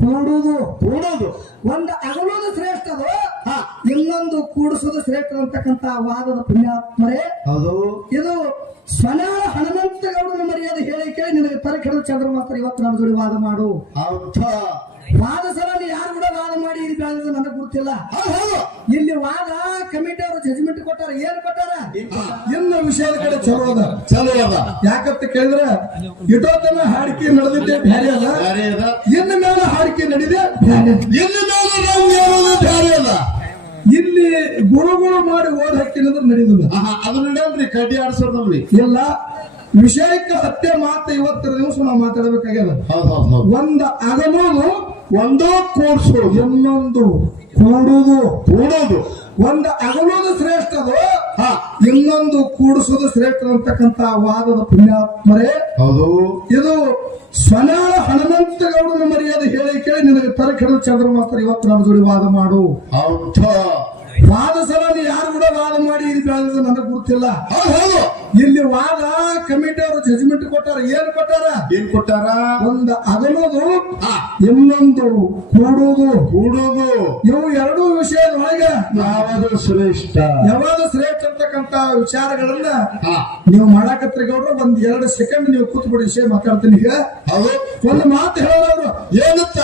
ಕೂಡುವುದು ಕೂಡೋದು. ಒಂದು ಅಗಲೋದು ಶ್ರೇಷ್ಠದು. ಇನ್ನೊಂದು ಕೂಡಿಸುವುದು ಶ್ರೇಷ್ಠ ಅಂತಕ್ಕಂತ ವಾದದ ಪುಣ್ಯಾತ್ಮರೇ. ಹೌದು. ಇದು ಸ್ವನಾಳ ಹನುಮಂತಗೌಡನ ಮರ್ಯಾದೆ ಹೇಳಿ ಕೇಳಿ ನಿನಗೆ ತರಕೆಡದ ಚಂದ್ರಮಾಸ್ತರ ಇವತ್ತು ನನ್ನ ಜೋಡಿ ವಾದ ಮಾಡು. ವಾದ ಸಲ ಯಾರು ಕೂಡ ವಾದ ಮಾಡಿ ಇಲ್ಲಿ ಬೆಳೆದ ನನಗೆ ಗೊತ್ತಿಲ್ಲ. ಇಲ್ಲಿ ವಾದ ಕಮಿಟಿ ಅವರು ಜಜ್ಮೆಂಟ್ ಕೊಟ್ಟಾರ ಏನ್ ಕೊಟ್ಟಾರ? ವಿಷಯದ ಕಡೆ ಚಲೋ ಅದ. ಚಲೋ ಅದ. ಯಾಕಂತ ಕೇಳಿದ್ರೆ ಇಟೋತನ ಹಾಡಿಕೆ ನಡೆದಿದ್ದೆ ಬ್ಯಾರೆ ಅದ. ಇನ್ನು ಮೇಲೆ ಹಾಡಿಕೆ ನಡೆದೇ ಬ್ಯಾರೆ. ಇನ್ನು ಮೇಲೆ ಬ್ಯಾರೆ ಅದ. ಇಲ್ಲಿ ಗುರುಗಳು ಮಾಡಿ ಓದ್ ಹಾಕಿನಂದ್ರೆ ನಡೆಯುದಿಲ್ಲ ಅದು ನಡೆಯಲ್ರಿ ಕಡ್ಡಿ ಆಡಿಸೋದಲ್ರಿ. ಇಲ್ಲ ವಿಷಯಕ್ಕೆ ಹತ್ಯೆ ಮಾತು ಇವತ್ತರ ದಿವಸ ನಾವು ಮಾತಾಡಬೇಕಾಗ್ಯದ. ಒಂದ ಅಗಲೋದು ಒಂದು ಕೋರ್ಸು ಇನ್ನೊಂದು ಕೂಡುವುದು ಕೂಡೋದು. ಒಂದು ಅಗಲೋದು ಶ್ರೇಷ್ಠದು ಇನ್ನೊಂದು ಕೂಡಿಸೋದು ಶ್ರೇಷ್ಠ ಅಂತಕ್ಕಂತ ವಾದದ ಪುಣ್ಯಾತ್ಮರೇ. ಹೌದು. ಇದು ಸ್ವನಾಳ ಹನುಮಂತಗೌಡನ ಮರ್ಯಾದೆ ಹೇಳಿ ಕೇಳಿ ನಿನಗೆ ತರಕೆಡದ ಚಂದ್ರಮಾಸ್ತರ್ ಇವತ್ತು ನನ್ನ ಜೋಡಿ ವಾದ ಮಾಡು. ಹೌದ ವಾದ ಸಭೆಯಲ್ಲಿ ಯಾರು ಕೂಡ ವಾದ ಮಾಡಿ ಬೆಳೆದ ನನಗೆ ಗೊತ್ತಿಲ್ಲ ಹೌದು ಇಲ್ಲಿ ವಾದ ಕಮಿಟಿ ಅವರು ಜಜ್ಮೆಂಟ್ ಕೊಟ್ಟಾರ ಏನ್ ಕೊಟ್ಟಾರ? ಏನ್ ಕೊಟ್ಟಾರ? ಒಂದು ಅಗಲೋದು ಇನ್ನೊಂದು ಕೂಡೋದು. ಕೂಡೋದು. ಇವು ಎರಡೂ ವಿಷಯದೊಳಗೆ ಯಾವುದು ಶ್ರೇಷ್ಠ? ಯಾವಾಗ ಶ್ರೇಷ್ಠ ಅಂತಕ್ಕಂತ ವಿಚಾರಗಳನ್ನ ನೀವು ಮಾಡಾಕತ್ರಿ ಗೌಡ್ರು ಒಂದ್ ಎರಡು ಸೆಕೆಂಡ್ ನೀವು ಕೂತ್ಬಿಡಿ ವಿಷಯ ಮಾತಾಡ್ತೀನಿ ಈಗ. ಒಂದು ಮಾತು ಹೇಳೋರು ಏನತ್ತ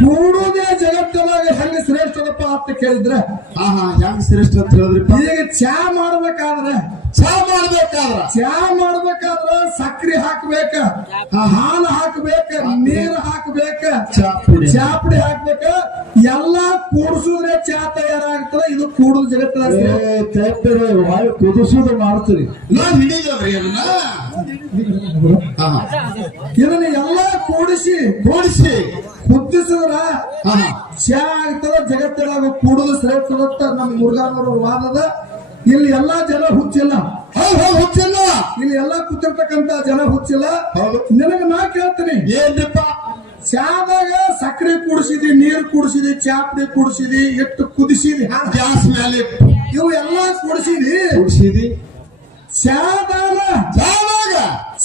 ಕೂಡುವುದೇ ಜಗತ್ತಿನಾಗ ಹೆಂಗ ಶ್ರೇಷ್ಠದಪ್ಪ ಅಂತ ಕೇಳಿದ್ರೆ ಆಹಾ ಹೆಂಗ್ ಶ್ರೇಷ್ಠ ಅಂತ ಹೇಳಿದ್ರಿಪ್ಪ ಈಗ ಚಾ ಮಾಡ್ಬೇಕಾದ್ರೆ ಚಾ ಮಾಡ್ಬೇಕಾದ್ರ? ಚಾ ಮಾಡ್ಬೇಕಾದ್ರ ಸಕ್ರಿ ಹಾಕ್ಬೇಕ ಹಾಲು ಹಾಕ್ಬೇಕ ನೀರು ಹಾಕ್ಬೇಕ ಚಾಪುಡಿ ಚಾಪಡಿ ಹಾಕ್ಬೇಕ ಎಲ್ಲಾ ಕೂಡ್ಸುದ್ರೆ ಚಾ ತಯಾರಾಗ್ತದ ಇದು ಕೂಡುದು ಜಗತ್ತಿನ ಕುದಿಸೋದು ಮಾಡ್ತೀರಿ. ನಾನ್ ಹಿಡಿದವ್ರಿ ಅದನ್ನ. ಇದನ್ನ ಎಲ್ಲ ಕೂಡಿಸಿ ಕೂಡಿಸಿ ಕುದಿಸಿದ್ರ ಹಾ. ಹಾ. ಚಾ ಆಗ್ತದ ಜಗತ್ತಿನಾಗ ಕೂಡುದು ಶ್ರೇಷ್ಠ ನಮ್ಮ ಮುರುಘಾನವರ ವಾದದ. ಇಲ್ಲಿ ಎಲ್ಲಾ ಜನ ಹುಚ್ಚಿಲ್ಲ. ಹುಚ್ಚಲ್ಲ. ಇಲ್ಲಿ ಎಲ್ಲಾ ಕೂತಿರ್ತಕ್ಕಂತ ಜನ ಹುಚ್ಚಿಲ್ಲ. ನಿನಗ ನಾ ಕೇಳ್ತೀನಿ. ಏನ್ರಿಪ್ಪ? ಚಾದಾಗ ಸಕ್ಕರೆ ಕುಡಿಸಿದಿ ನೀರು ಕುಡಿಸಿದಿ ಚಾಪಡಿ ಕುಡಿಸಿದಿ ಎಟ್ಟು ಕುದಿಸಿದಿ. ಗ್ಯಾಸ್ ಮೇಲೆ ಇವು ಎಲ್ಲಾ ಕುಡಿಸಿದಿ. ಕುಡಿಸಿದಿ. ಚಾದಾಗ ಯಾವಾಗ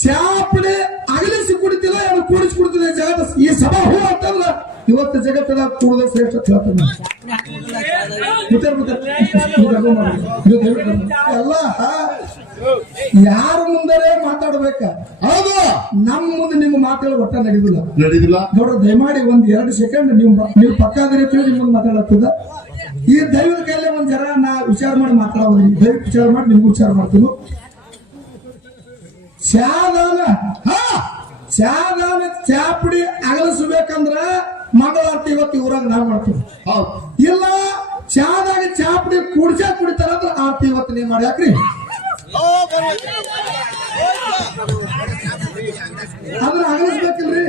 ಚಾಪಡಿ ಅಗಲಿಸಿ ಕುಡಿತಿಲ್ಲ ಏನು ಕೂಡಿಸಿ ಕುಡಿತಿದೆ ಜಗತ್ತ ಈ ಸಭಾ ಹೂ ಅಂತಲ್ಲ ಇವತ್ತು ಜಗತ್ತದ ಕೂಡ ಶ್ರೇಷ್ಠ ಹೇಳ್ತಾನೆ ಎಲ್ಲ ಯಾರ ಮುಂದೆ ಮಾತಾಡ್ಬೇಕ? ಹೌದು ನಮ್ಮ ಮುಂದೆ ನಿಮ್ಮ ಮಾತಾಡೋ ಒಟ್ಟ ನಡೆದಿಲ್ಲ. ನಡೀದಿಲ್ಲ. ನೋಡ್ರಿ ದಯಮಾಡಿ ಒಂದ್ ಎರಡ್ ಸೆಕೆಂಡ್ ನೀವು ನೀವು ಪಕ್ಕ ಅದಿರಿ ತಿಳಿ ನಿಮ್ಮ ಮುಂದೆ ಮಾತಾಡತ್ತದ ಈ ದೈವದ ಕೈಲೇ ಒಂದ್ ಜರ ನಾ ವಿಚಾರ ಮಾಡಿ ಮಾತಾಡೋದು ದೈವ ವಿಚಾರ ಮಾಡಿ ನಿಮ್ಗೆ ವಿಚಾರ ಮಾಡ್ತೀನಿ. ಚಾದಾನ ಹಾ ಚಾದಾನ ಚಾಪಡಿ ಅಗಲಿಸ್ಬೇಕಂದ್ರ ಮಂಗಳಾರತಿ ಇವತ್ತು ಊರಾಗ ನಾವು ಮಾಡ್ತೀವಿ ಇಲ್ಲ ಚಾದಾಗ ಚಾಪಡಿ ಕುಡ್ಸಾ ಕುಡಿತಾರ ಅಂದ್ರೆ ಆರತಿ ಇವತ್ತು ನೀವ್ ಮಾಡಿ ಯಾಕ್ರಿ ಅದನ್ನ ಅಗಲಿಸ್ಬೇಕಲ್ರಿ?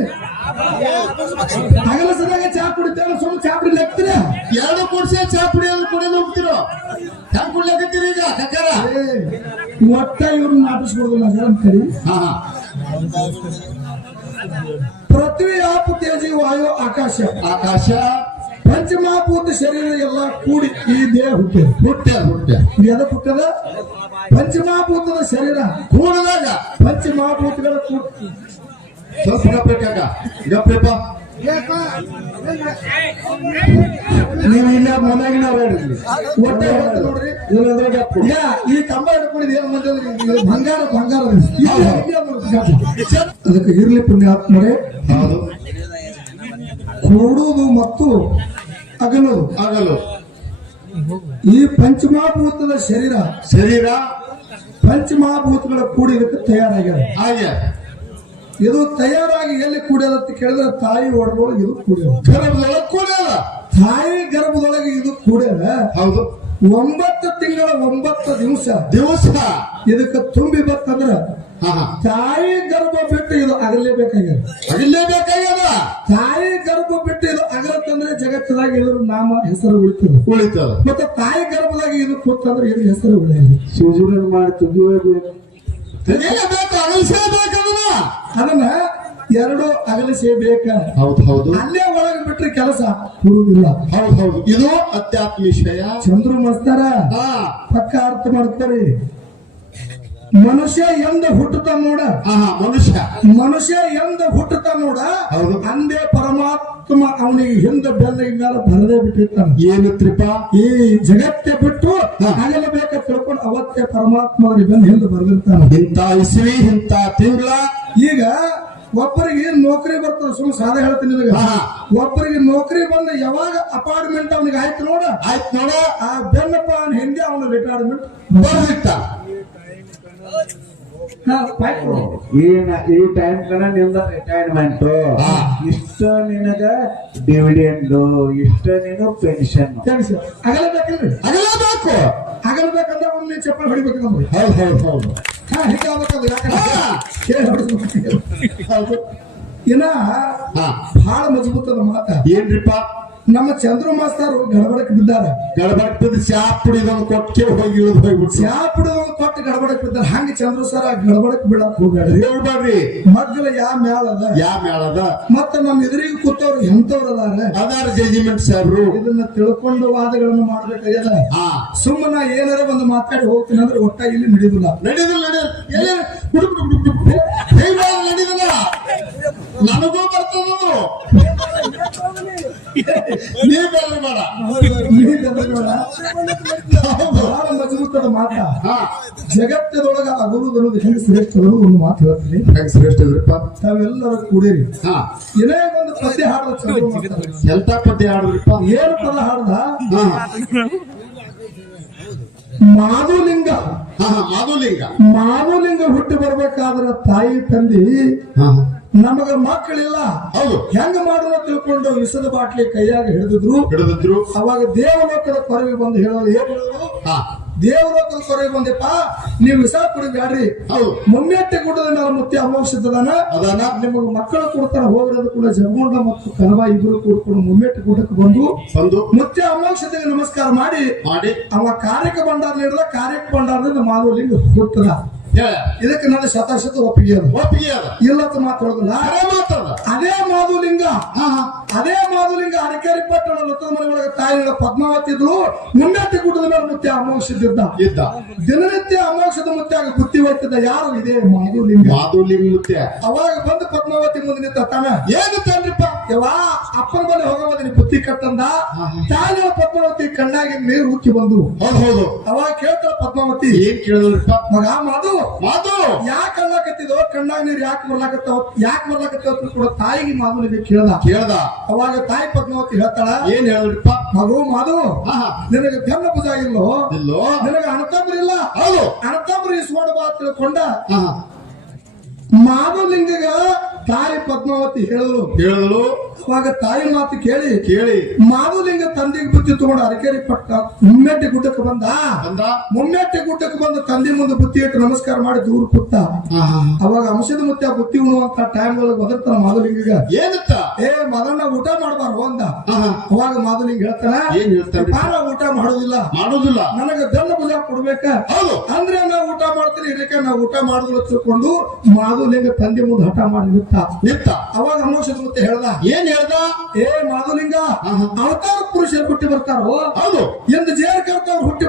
ಅಗಲಿಸಿದಾಗ ಚಾ ಕುಡಿತಾರ ಸುಮ್ಮನೆ ಚಾಪುಡಿ ಲೆಕ್ತೀರ ಎರಡು ಕುಡ್ಸಿ ಚಾ ಅಂದ್ರೆ ಕುಡಿಯೋದು ಹೋಗ್ತಿರೋ ಹೆಂಗ್ ಕುಡ್ಲಕತ್ತೀರಿ ಈಗ ಕಕ್ಕಾರ ಒಟ್ಟ ಇವ್ರನ್ನ ನಾಟಿಸ್ಬಿಡುದಿಲ್ಲ ಹೇಳಿ. ಪೃಥ್ವಿ ಆಪ ತೇಜಿ ವಾಯು ಆಕಾಶ. ಆಕಾಶ. ಪಂಚಮಹಾಭೂತ ಶರೀರ ಎಲ್ಲ ಕೂಡಿ ಈ ದೇಹ ಹುಟ್ಟ್ಯ ಹುಟ್ಟ್ಯ ಇದು ಎದಕ್ ಹುಟ್ಟದ? ಪಂಚಮಹಾಭೂತದ ಶರೀರ. ಕೂಡದಾಗ. ಪಂಚಮಹಾಭೂತಗಳ ಕೂಡಿ ಸ್ವಲ್ಪ ನೀವು ಇಲ್ಲ. ಒಟ್ಟೆ ಹೇಳ್ತೀನಿ ನೋಡ್ರಿ. ಈಗ ಈ ಕಂಬ ಹಿಡ್ಕೊಂಡಿದ್ದು ಬಂಗಾರ ಬಂಗಾರ ಅದಕ್ಕೆ ಇರ್ಲಿ ಪುಣ್ಯಾತ್ಮರೇ ಹೌದು. ಕೊಡುವುದು ಮತ್ತು ಆಗಲು ಆಗಲು ಈ ಪಂಚಮಹಾಭೂತದ ಶರೀರ ಶರೀರ. ಪಂಚಮಹಾಭೂತಗಳ ಕೂಡಿ ತಯಾರಾಗ್ಯಾರ ತಯಾರಾಗ್ಯದ ಹಾಗೆ. ಇದು ತಯಾರಾಗಿ ಎಲ್ಲಿ ಕೂಡ ಅಂತ ಕೇಳಿದ್ರೆ ತಾಯಿ ಒಡದೊಳಗೆ ಇದು ಕೂಡ್ಯದ. ಗರ್ಭದೊಳಗೆ ಕೂಡ್ಯದ? ತಾಯಿ ಗರ್ಭದೊಳಗೆ ಇದು ಕೂಡ್ಯದ? ಹೌದು. ಒಂಬತ್ತು ತಿಂಗಳ ಒಂಬತ್ತು ದಿವಸ. ದಿವಸ? ಇದಕ್ಕೆ ತುಂಬಿ ಬರ್ತಂದ್ರ ತಾಯಿ ಗರ್ಭ ಬಿಟ್ಟು ಇದು ಅಗಲೇಬೇಕಾಗ್ಯದ ಅಗಲೇಬೇಕಾಗ್ಯದ ತಾಯಿ ಗರ್ಭ ಬಿಟ್ಟು ಇದು ಅಗಲತ್ತಂದ್ರೆ ಜಗತ್ತದಾಗ ಇದ್ರ ನಾಮ ಹೆಸರು ಉಳಿತದೆ. ಉಳಿತದ. ಮತ್ತೆ ತಾಯಿ ಗರ್ಭದಾಗ ಇದು ಕೂತಂದ್ರೆ ಇದು ಹೆಸರು ಉಳಿಯಲ್ಲ. ಸೂಜನೆ ಮಾಡಿ ತುಂಬಿಬೇಕು ಅಗಲಿಸಬೇಕದನ್ನ ಅದನ್ನ ಎರಡು ಅಗಲಿಸಬೇಕ ಹೌದು ಹೌದು. ಅಲ್ಲೇ ಒಳಗೆ ಬಿಟ್ರೆ ಕೆಲಸ ಕೊಡುವುದಿಲ್ಲ ಹೌದು ಹೌದು. ಇದು ಅಧ್ಯಾತ್ಮ ವಿಷಯ ಚಂದ್ರು ಮಸ್ತಾರ ಹಾ. ಪಕ್ಕ ಅರ್ಥ ಮಾಡ್ತಾರೆ ಮನುಷ್ಯ ಎಂದ ಹುಟ್ಟುತ್ತ ನೋಡ ಮನುಷ್ಯ. ಮನುಷ್ಯ ಎಂದ ಹುಟ್ಟುತ್ತ ನೋಡ ಹೌದು. ಅಂದೇ ಪರಮಾತ್ಮ ಅವನಿಗೆ ಹಿಂದೆ ಬೆಲ್ಲ ಮೇಲೆ ಬರದೇ ಬಿಟ್ಟಿರ್ತಾನೆ. ತ್ರಿಪ? ಈ ಜಗತ್ತೆ ಬಿಟ್ಟು ಅಗಲಬೇಕ ತಿಳ್ಕೊಂಡು ಅವತ್ತೇ ಪರಮಾತ್ಮ ಅವನಿಗೆ ಬೆನ್ನ ಹಿಂದೆ ಬರೆದಿರ್ತಾನೆ. ಇಂತ ಇಸ್ವಿ ಇಂತ ತಿಂಗಳ. ಈಗ ಒಬ್ಬರಿಗೆ ನೌಕರಿ ಬರ್ತದ ಸುಮ್ ಸಾಧ ಹೇಳ್ತೀನಿ ನಿಮಗೆ. ಒಬ್ಬರಿಗೆ ನೌಕರಿ ಬಂದ ಯಾವಾಗ ಅಪಾರ್ಟ್ಮೆಂಟ್ ಅವನಿಗೆ ಆಯ್ತು ನೋಡ. ಆಯ್ತು ನೋಡ. ಆ ಬೆನ್ನಪ್ಪ ಅವನ ಹಿಂದೆ ಅವನ ರಿಟೈರ್ಮೆಂಟ್ ಬರ್ದಿಟ್ಟ ಏನ ಈ ಟೈಮ್ ಕಣ ನಿಂದ ರಿಟೈರ್ಮೆಂಟ್. ಇಷ್ಟ ನಿನಗ ಡಿವಿಡೆಂಡ್ ಇಷ್ಟ ನೀನು ಪೆನ್ಷನ್ ಆಗಲೇಬೇಕಲ್ರಿ ಆಗಲೇಬೇಕು ಆಗಲೇಬೇಕಂದ್ರೆ ಅವ್ನ ಚಪ್ಪಲ್ ಹೊಡಿಬೇಕಂದ್ರೆ ಹೌದು ಹೌದು ಹೌದು. ಹಿಂಗಾಗ್ಬೇಕಂದ್ರೆ ಯಾಕಂದ್ರೆ ಹಾ. ಬಹಳ ಮಜಬೂತದ ಮಾತ. ಏನ್ರಿಪ್ಪ? ನಮ್ಮ ಚಂದ್ರ ಮಾಸ್ತರು ಗಡಬಡಕ್ ಬಿದ್ದಾರ. ಗಡಬಡಕ್ ಬಿದ್ದು ಕೊಟ್ಟಿಗೆ ಹೋಗಿ ಇಳಿದು ಹೋಗ್ಬಿಡ್ಸಿ ಚಾ ಕೊಟ್ಟು ಗಡಬಡಕ್ ಬಿದ್ದಾರ. ಹಂಗ ಚಂದ್ರ ಸರ ಗಡಬಡಕ್ ಬಿಡಕ್ ಹೋಗ್ಬೇಡ್ರಿ. ಹೇಳ್ಬೇಡ್ರಿ ಮಗ್ಗಲ ಯಾ ಅದ? ಯಾ ಮೇಳದ ಮತ್ತ ನಮ್ ಎದುರಿಗೆ ಕೂತವ್ರು ಎಂತವ್ರು ಅದಾರ? ಅದಾರ ಜಜ್ಮೆಂಟ್ ಸಾಹೇಬ್ರು ಇದನ್ನ ತಿಳ್ಕೊಂಡು ವಾದಗಳನ್ನು ಮಾಡ್ಬೇಕಾಗ್ಯದ? ಸುಮ್ಮನ ಏನಾರ ಒಂದು ಮಾತಾಡಿ ಹೋಗ್ತೀನಿ ಅಂದ್ರೆ ಒಟ್ಟಾಗಿ ಇಲ್ಲಿ ನಡೆಯುದಿಲ್ಲ. ನಡೆಯುದಿಲ್ಲ ನಡೆದಿಲ್ಲ ಎಲ್ಲ ಹುಡುಕ್ ಹುಡುಕ್ ಹುಡುಕ್ ಹುಡುಕ್. ದೈವಾದ ನಡೆದಿಲ್ಲ ನನಗೂ ಬರ್ತದದು ನೀ ಬೇರೆ ಬೇಡ. ಮಜಬೂತದ ಮಾತ ಜಗತ್ತದೊಳಗ ಅಗುರುದು ಅನ್ನೋದು ಹೆಂಗ್ ಶ್ರೇಷ್ಠ ಒಂದು ಮಾತು ಹೇಳ್ತೀನಿ. ಹೆಂಗ್ ಶ್ರೇಷ್ಠ ಇದ್ರಪ್ಪ ತಾವೆಲ್ಲರೂ ಕೂಡಿರಿ. ಏನೇ ಒಂದು ಪದ್ಯ ಹಾಡದ. ಎಂತ ಪದ್ಯ ಹಾಡಿದ್ರಪ್ಪ? ಏನು ಪದ ಹಾಡ್ದ? ಮಾಧುಲಿಂಗ. ಮಾಧುಲಿಂಗ. ಮಾಧುಲಿಂಗ ಹುಟ್ಟಿ ಬರ್ಬೇಕಾದ್ರ ತಾಯಿ ತಂದಿ ಹಾ. ನಮಗ ಮಕ್ಕಳಿಲ್ಲ. ಹೌದು. ಹೆಂಗ ಮಾಡೋಣ ತಿಳ್ಕೊಂಡು ವಿಷದ ಬಾಟ್ಲಿ ಕೈಯಾಗ ಹಿಡಿದಿದ್ರು. ಹಿಡಿದಿದ್ರು. ಅವಾಗ ದೇವಲೋಕದ ಕೊರವೆ ಬಂದು ಹೇಳೋದು. ಏನ್ ಹೇಳೋದು? ದೇವಲೋಕದ ಕೊರವೆ ಬಂದಪ್ಪ ನೀವು ವಿಷ ಕುಡಿಬ್ಯಾಡ್ರಿ. ಹೌದು. ಮುನ್ನೆಟ್ಟೆ ಗುಡ್ಡದ ಮೇಲೆ ಮುತ್ತಿ ಅಮೋಕ್ಷದನ ಅದಾನ ನಿಮಗೆ ಮಕ್ಕಳು ಕೊಡ್ತಾರ ಹೋಗಿರೋದು ಕೂಡ ಜಮುಂಡ ಮತ್ತು ಕನವ ಇಬ್ರು ಕೂಡ್ಕೊಂಡು ಮುಮ್ಮೆಟ್ಟೆ ಗುಡ್ಡಕ್ಕೆ ಬಂದು ಬಂದು ಮುತ್ತಿ ಅಮೋಕ್ಷತೆಗೆ ನಮಸ್ಕಾರ ಮಾಡಿ ಮಾಡಿ. ಅವ ಕಾರ್ಯಕ್ಕೆ ಬಂಡಾರ ನೀಡಿದ ಕಾರ್ಯಕ್ಕೆ ಬಂಡಾರದಿಂದ ಮಾಧವಲಿಂಗ ಹುಟ್ಟದ. ಹೇಳ ಇದಕ್ಕೆ ನನ್ನ ಶತಶತ ಒಪ್ಪಿಗೆ ಅದು. ಒಪ್ಪಿಗೆ ಅದ ಇಲ್ಲತ್ತ ಅದೇ. ಮಾಧುಲಿಂಗ. ಅದೇ ಮಾಧುಲಿಂಗ ಅರಕೇರಿ ಪಟ್ಟಣ ಲತ್ತದ ಮನೆ ಒಳಗೆ ತಾಯಿ ಪದ್ಮಾವತಿ ಇದ್ರು ಮುಂಡಾಟಿ ಗುಡ್ಡದ ಮೇಲೆ ಮುತ್ತೆ ಅಮೋಕ್ಷದಿದ್ದ ಇದ್ದ. ದಿನನಿತ್ಯ ಅಮೋಕ್ಷದ ಮುತ್ಯಾಗ ಬುತ್ತಿ ಹೋಗ್ತಿದ್ದ ಯಾರು? ಇದೇ ಮಾಧುಲಿಂಗ. ಮಾಧುಲಿಂಗ ಮುತ್ಯ. ಅವಾಗ ಬಂದು ಪದ್ಮಾವತಿ ಮುಂದೆ ನಿಂತ ತಾನ. ಏನು ತಂದ್ರಿಪ್ಪ? ಯವಾ ಅಪ್ಪನ ಮನೆ ಬುತ್ತಿ ಕಟ್ಟಂದ? ತಾನ ಪದ್ಮಾವತಿ ಕಣ್ಣಾಗಿ ನೀರು ಉಕ್ಕಿ ಬಂದು. ಹೌದು ಹೌದು. ಅವಾಗ ಕೇಳ್ತಾಳ ಪದ್ಮಾವತಿ. ಏನ್ ಕೇಳಿದ್ರು ಮಗ ಮಾದು ಮಾತು ಯಾಕೆ ಅಲ್ಲಾಕತ್ತಿದೋ ಕಣ್ಣಾಗ ನೀರು ಯಾಕೆ ಬರ್ಲಾಕತ್ತಾವ ಯಾಕೆ ಬರ್ಲಾಕತ್ತಾವ ಅಂತ ಕೂಡ ತಾಯಿಗೆ ಮಾಧುಲಿಂಗ ಕೇಳ್ದ. ಕೇಳ್ದ. ಅವಾಗ ತಾಯಿ ಪದ್ಮಾವತಿ ಹೇಳ್ತಾಳ ಏನ್ ಹೇಳಿದ್ರಿಪ್ಪ ಮಗು ಮಾಧು ನಿನಗೆ ಬೆನ್ನ ಭುಜ ಇಲ್ಲೋ ಇಲ್ಲೋ? ನಿನಗೆ ಅಣತಂಬ್ರಿಲ್ಲ ಹೌದು. ಅಣತಂಬ್ರಿ ಇಸ್ಕೊಂಡು ಬಾ ತಿಳ್ಕೊಂಡ ಮಾಧುಲಿಂಗಗ ತಾಯಿ ಪದ್ಮಾವತಿ ಹೇಳಲು. ಹೇಳಲು. ಅವಾಗ ತಾಯಿ ಮಾತು ಕೇಳಿ. ಕೇಳಿ. ಮಾವುಲಿಂಗ ತಂದೆಗೆ ಬುತ್ತಿ ತಗೊಂಡು ಅರಕೇರಿ ಪಟ್ಟ ಮುಮ್ಮೆಟ್ಟಿ ಗುಡ್ಡಕ್ಕೆ ಬಂದ. ಬಂದ. ಮುಮ್ಮೆಟ್ಟಿ ಗುಡ್ಡಕ್ಕೆ ಬಂದು ತಂದೆ ಮುಂದೆ ಬುತ್ತಿ ಇಟ್ಟು ನಮಸ್ಕಾರ ಮಾಡಿ ದೂರ ಕೂತ ಹಾ ಹಾ ಅವಾಗ ಅಂಶದ ಮುತ್ತೆ ಬುತ್ತಿ ಉಣ್ಣುವಂತ ಟೈಮ್ ಒಳಗೆ ಬದರ್ತಾನ ಮಾಧುಲಿಂಗ ಏನತ್ತ? ಏ ಮಗನ ಊಟ ಮಾಡಬಾರ್ದು ಅಂದ. ಅವಾಗ ಮಾಧುಲಿಂಗ ಹೇಳ್ತಾನ ಏನ್ ಹೇಳ್ತಾನೆ? "ಪಾ, ಊಟ ಮಾಡೋದಿಲ್ಲ. ಮಾಡೋದಿಲ್ಲ. ನನಗೆ ದಂಡ ಬಲ ಕೊಡ್ಬೇಕ. ಅಂದ್ರೆ ನಾ ಊಟ ಮಾಡ್ತೀನಿ ಇದಕ್ಕೆ ನಾ ಊಟ ಮಾಡುದಿಲ್ಲ ತಿಳ್ಕೊಂಡು ಮಾಧುಲಿಂಗ ತಂದೆ ಮುಂದೆ ಹಠ ಮಾಡಿ ನಿಂತ ಅವಾಗ ಮೋಕ್ಷ ಮತ್ತೆ ಹೇಳ್ದ ಏನ್ ಹೇಳ್ದ? ಏ ಮಾಧುಲಿಂಗ. ಅವತಾರ ಪುರುಷರು ಹುಟ್ಟಿ ಬರ್ತಾರೋ? ಹೌದು. ಎಂದು ಜೇರ್ ಕರ್ತವ್ರು ಹುಟ್ಟಿ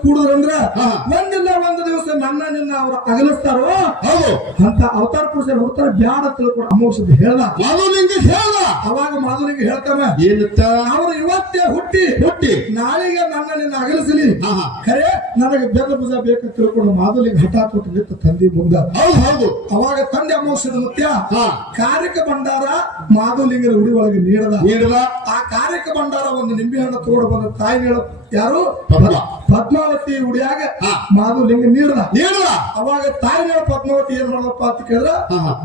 ಕೂಡಿದ್ರಂದ್ರ ಆಹಾ. ಒಂದಿಲ್ಲ ಒಂದು ದಿವಸ ನನ್ನ ನಿನ್ನ ಅವ್ರ ಅಗಲಿಸ್ತಾರೋ ಹೌದು. ಅಂತ ಅವತಾರ ಪುರುಷರು ಹೋಗ್ತಾರೆ ಬ್ಯಾಡ ತಿಳ್ಕೊಂಡು ಅಮೋಷದ ಹೇಳ್ದ. ಮಾಧುಲಿಂಗ ಹೇಳ್ದ. ಅವಾಗ ಮಾಧುಲಿಂಗ ಹೇಳ್ತಾನ ಏನತ್ತ ಅವರು ಇವತ್ತೇ ಹುಟ್ಟಿ ಹುಟ್ಟಿ. ನಾಳೆಗೆ ನನ್ನ ನಿನ್ನ ಅಗಲಿಸಲಿ. ಕರೆ ಖರೆ ನನಗೆ ಬೆದ ಭುಜ ಬೇಕಂತ ತಿಳ್ಕೊಂಡು ಮಾಧುಲಿಂಗ ಹಠಾತ್ ಕೊಟ್ಟು ತಂದಿ ಬಂದ ಮುಂದ. ಹೌದು ಹೌದು. ಅವಾಗ ತಂದೆ ಅಮೋಷದ ಮುಖ್ಯ. ಹಾ. ಕಾರ್ಯಕ್ಕೆ ಭಂಡಾರ ಮಾಧುಲಿಂಗರ ಉಡಿ ಒಳಗೆ ನೀಡದ. ನೀಡದ. ಆ ಕಾರ್ಯಕ ಭಂಡಾರ ಒಂದು ನಿಂಬೆ ಹಣ್ಣು ತಗೊಂಡು ಬಂದ ತಾಯಿ ಹೇಳ ಯಾರು? ಪದ್ಮ. ಪದ್ಮಾವತಿ ಉಡಿಯಾಗ ಹಾ. ಮಾಧುಲಿಂಗ ನೀಡದ. ನೀಡದ. ಅವಾಗ ತಾಯಿ ಹೇಳ ಪದ್ಮಾವತಿ ಏನ್ ಮಾಡಪ್ಪ ಅಂತ ಕೇಳಿದ್ರ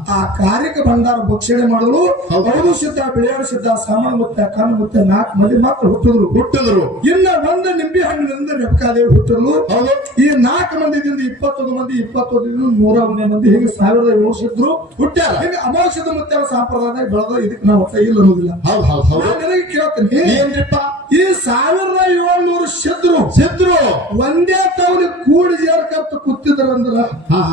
ಆ ಕಾರ್ಯಕ್ಕೆ ಭಂಡಾರ ಭಕ್ಷಣೆ ಮಾಡಲು. ಅವರು ಸಿದ್ಧ ಬಿಳಿಯರು ಸಿದ್ಧ ಸಾಮಾನು ಮುತ್ತ ಕಣ್ಣು ಮುತ್ತ ನಾಲ್ಕು ಮಂದಿ ಮಾತ್ರ ಹುಟ್ಟಿದ್ರು. ಹುಟ್ಟಿದ್ರು. ಇನ್ನ ಒಂದು ನಿಂಬೆ ಹಣ್ಣಿನಿಂದ ನೆಪಕಾದೇವಿ ಹುಟ್ಟಿದ್ರು ಹೌದು. ಈ ನಾಲ್ಕು ಮಂದಿದಿಂದ ಇಪ್ಪತ್ತೊಂದು ಮಂದಿ ಇಪ್ಪತ್ತೊಂದು ನೂರ ಒಂದೇ ಮಂದಿ ಹೀಗೆ ಸಾವಿರದ ಏಳು ಸಿದ್ರು. ಹುಟ್ಟ್ಯಾರ. ಹಿಂಗೆ ಅಮಾವಾಸ್ಯದ ಮುತ್ತ ಸಂಪ್ರದಾಯ ಬೆಳೆದ ಇದಕ್ಕೆ ನಾವು ಒಟ್ಟ ಇಲ್ಲ ಅನ್ನೋದಿಲ್ಲ. ಹೌದು ಹೌದು ಹೌದು. ಕೇಳ್ತೇನೆ ಕೇಳ್ತೀನಿ. ಏನ್ರಿಪ್ಪ? ಈ ಸಾವಿರದ ಏಳ್ನೂರು ಸಿದ್ರು ಸಿದ್ರು ಒಂದೇ ತವನ ಕೂಡಿ ಜೇರ್ಕಂತ ಕೂತಿದ್ರಂದ್ರ? ಅಂದ್ರ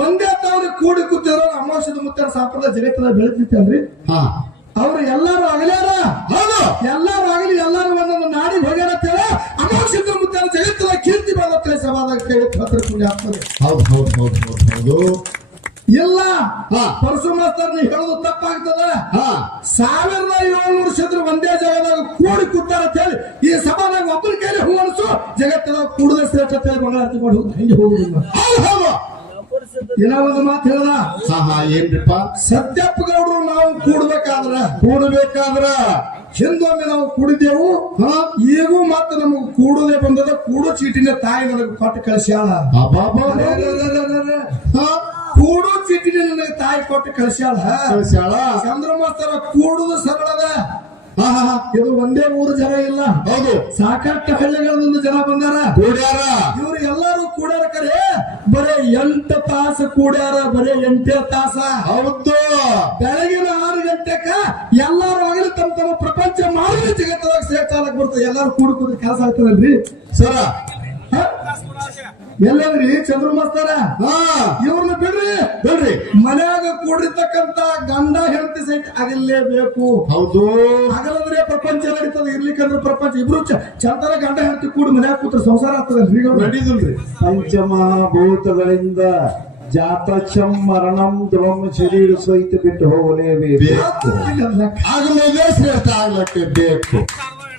ಒಂದೇ ತವನ ಕೂಡಿ ಕೂತಿದ್ರ ಅಮಾವಾಸ್ಯದ ಮುತ್ತ ಸಾಂಪ್ರದಾಯ ಜಗತ್ತಿನ ಬೆಳೆದಿತ್ತಲ್ರಿ ಹಾ. ಅವ್ರು ಎಲ್ಲಾರು ಆಗಲ್ಯಾರ ಹೌದು. ಎಲ್ಲಾರು ಆಗಲಿ ಎಲ್ಲಾರು ಒಂದೊಂದು ನಾಡಿ ಹೋಗ್ಯಾರ ಅಂತೇಳಿ ಅಮಾವಾಸ್ಯದ ಮುತ್ತ ಜಗತ್ತಿನ ಕೀರ್ತಿ ಬಾಳತ್ತೇಳಿ ಸಮಾಧಾನ ಕೈ ಪತ್ರ ಕೂಡಿ ಪೂಜೆ ಆಗ್ತದೆ. ಹೌದು ಹೌದು ಹೌದು ಹೌದು ಹೌದು. ಇಲ್ಲ. ಹಾ. ಪರಶು ಮಾಸ್ತರ್ ನೀ ಹೇಳೋದು ತಪ್ಪಾಗ್ತದ? ಹಾ. ಸಾವಿರದ ಏಳ್ನೂರು ಒಂದೇ ಜಾಗದಾಗ ಕೂಡಿ ಕೂತಾರ ಅಂತ ಹೇಳಿ ಈ ಸಮಾನ ಒಬ್ಬರ ಕೈಲಿ ಹೂ ಅನಿಸು ಜಗತ್ತಿನ ಕೂಡದ ಶ್ರೇಷ್ಠ ಹೇಳಿ ಮಂಗಳಾರತಿ ಮಾಡಿ ಹೋಗಿ ಹಂಗೆ ಹೋಗುದಿಲ್ಲ ಏನೋ ಒಂದು ಮಾತು ಹೇಳದ ಸಹ ಏನ್ರಿಪ್ಪ? ಸತ್ಯಪ್ಪ ಗೌಡರು ನಾವು ಕೂಡ್ಬೇಕಾದ್ರ ಕೂಡಬೇಕಾದ್ರ ಹಿಂದೊಮ್ಮೆ ನಾವು ಕೂಡಿದ್ದೆವು ಹಾ ಈಗೂ ಮತ್ತೆ ನಮಗ್ ಕೂಡದೆ ಬಂದದ ಕೂಡು ಚೀಟಿನ ತಾಯಿ ನನಗೆ ಕೊಟ್ಟು ಕಳಿಸ್ಯಾಳ. ಕೂಡೋ ಚೀಟಿನ ನನಗೆ ತಾಯಿ ಕೊಟ್ಟು ಕಳಿಸ್ಯಾಳ. ಕಳಿಸ್ಯಾಳ? ಚಂದ್ರಮಾಸ್ತರ ಕೂಡುದು ಸರಳದ. ಹಾ ಹಾ ಹಾ. ಇದು ಒಂದೇ ಊರು ಜನ ಇಲ್ಲ. ಹೌದು. ಸಾಕಷ್ಟು ಹಳ್ಳಿಗಳಿಂದ ಜನ ಬಂದಾರ. ಕೂಡ್ಯಾರ? ಇವ್ರು ಎಲ್ಲಾರು ಕೂಡ್ಯಾರ ಕರೆ? ಬರೇ ಎಂಟು ತಾಸ ಕೂಡ್ಯಾರ ಬರೇ ಎಂಟೇ ತಾಸ. ಹೌದು. ಬೆಳಗಿನ ಆರು ಗಂಟೆಕ ಎಲ್ಲಾರು ಆಗಲಿ ತಮ್ಮ ತಮ್ಮ ಪ್ರಪಂಚ ಮಾಡಿ ಜಗತ್ತದಾಗ ಸೇರ್ಚಾಲಕ್ ಬರ್ತದೆ. ಎಲ್ಲಾರು ಕೂಡ ಕೂಡಿ ಕೆಲಸ ಆಗ್ತದಲ್ರಿ? ಸರ? ಎಲ್ಲದ್ರಿ ಚಂದ್ರ ಮಾಸ್ತಾರ? ಹಾ. ಇವ್ರನ್ನ ಬಿಡ್ರಿ. ಬಿಡ್ರಿ. ಮನ್ಯಾಗ ಕೂಡಿರ್ತಕ್ಕಂತ ಗಂಡ ಹೆಂಡತಿ ಸೈಟ್ ಆಗಲೇಬೇಕು ಹೌದು. ಆಗಲಂದ್ರೆ ಪ್ರಪಂಚ ನಡೀತದೆ. ಇರ್ಲಿಕ್ಕಂದ್ರೆ ಪ್ರಪಂಚ. ಇಬ್ರು ಚ- ಚಂದನ ಗಂಡ ಹೆಂಡತಿ ಕೂಡಿ ಮನ್ಯಾಗ ಕೂತ್ರ ಸಂಸಾರ ಆಗ್ತದಲ್ರಿ? ನಡೀದಿಲ್ರಿ ಪಂಚಮಹಾಭೂತಗಳಿಂದ ಜಾತಚಂ ಮರಣಂ ಧ್ರುವಂ ಶರೀರ ಸಹಿತ ಬಿಟ್ಟು ಹೋಗಲೇಬೇಕು. ಆಗಲೇ ಶ್ರೇಷ್ಠ ಆಗ್ಲಕ್ಕೆ ಬೇಕು.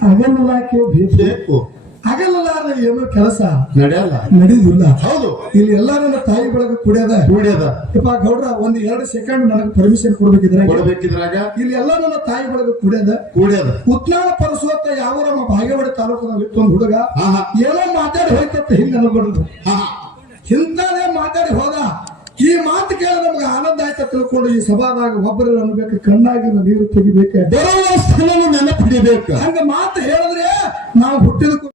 ಆಗಲ್ಲಕ್ಕೆ ಬೇಕು. ಬೇಕು. ಆಗಲ್ಲ ಏನೋ ಕೆಲಸ ನಡೆಯಲ್ಲ. ನಡೆಯುದಿಲ್ಲ ಹೌದು. ಇಲ್ಲಿ ಎಲ್ಲ ನನ್ನ ತಾಯಿ ಬಳಗ ಕುಡಿಯದ? ಕುಡಿಯದ. ಇಪ್ಪ ಗೌಡ್ರ ಒಂದ್ ಎರಡು ಸೆಕೆಂಡ್ ನನಗೆ ಪರ್ಮಿಷನ್ ಕೊಡ್ಬೇಕಿದ್ರೆ ಕೊಡ್ಬೇಕಿದ್ರಾಗ? ಇಲ್ಲಿ ಎಲ್ಲ ನನ್ನ ತಾಯಿ ಬಳಗ ಕುಡಿಯದ? ಕುಡಿಯದ. ಉತ್ನಾಳ ಪರಸೋತ್ತ ಯಾವ ನಮ್ಮ ಭಾಗ್ಯವಾಡಿ ತಾಲೂಕದಾಗ ಇತ್ತು ಒಂದು ಹುಡುಗ ಏನೋ ಮಾತಾಡಿ ಹೋಯ್ತತ್ತ ಹಿಂಗ ಅನ್ಬಾರ್ದು ಆಹಾ ಹಾ. ಮಾತಾಡಿ ಹೋದ. ಈ ಮಾತು ಕೇಳ ನಮ್ಗೆ ಆನಂದ ಆಯ್ತ ತಿಳ್ಕೊಂಡು ಈ ಸಭಾದಾಗ ಒಬ್ಬರು ಅನ್ಬೇಕು ಕಣ್ಣಾಗಿ ನೀರು ತೆಗಿಬೇಕು. ನೆನಪಿಡಿಬೇಕು. ಹಂಗ ಮಾತು ಹೇಳಿದ್ರೆ ನಾವು ಹುಟ್ಟಿದ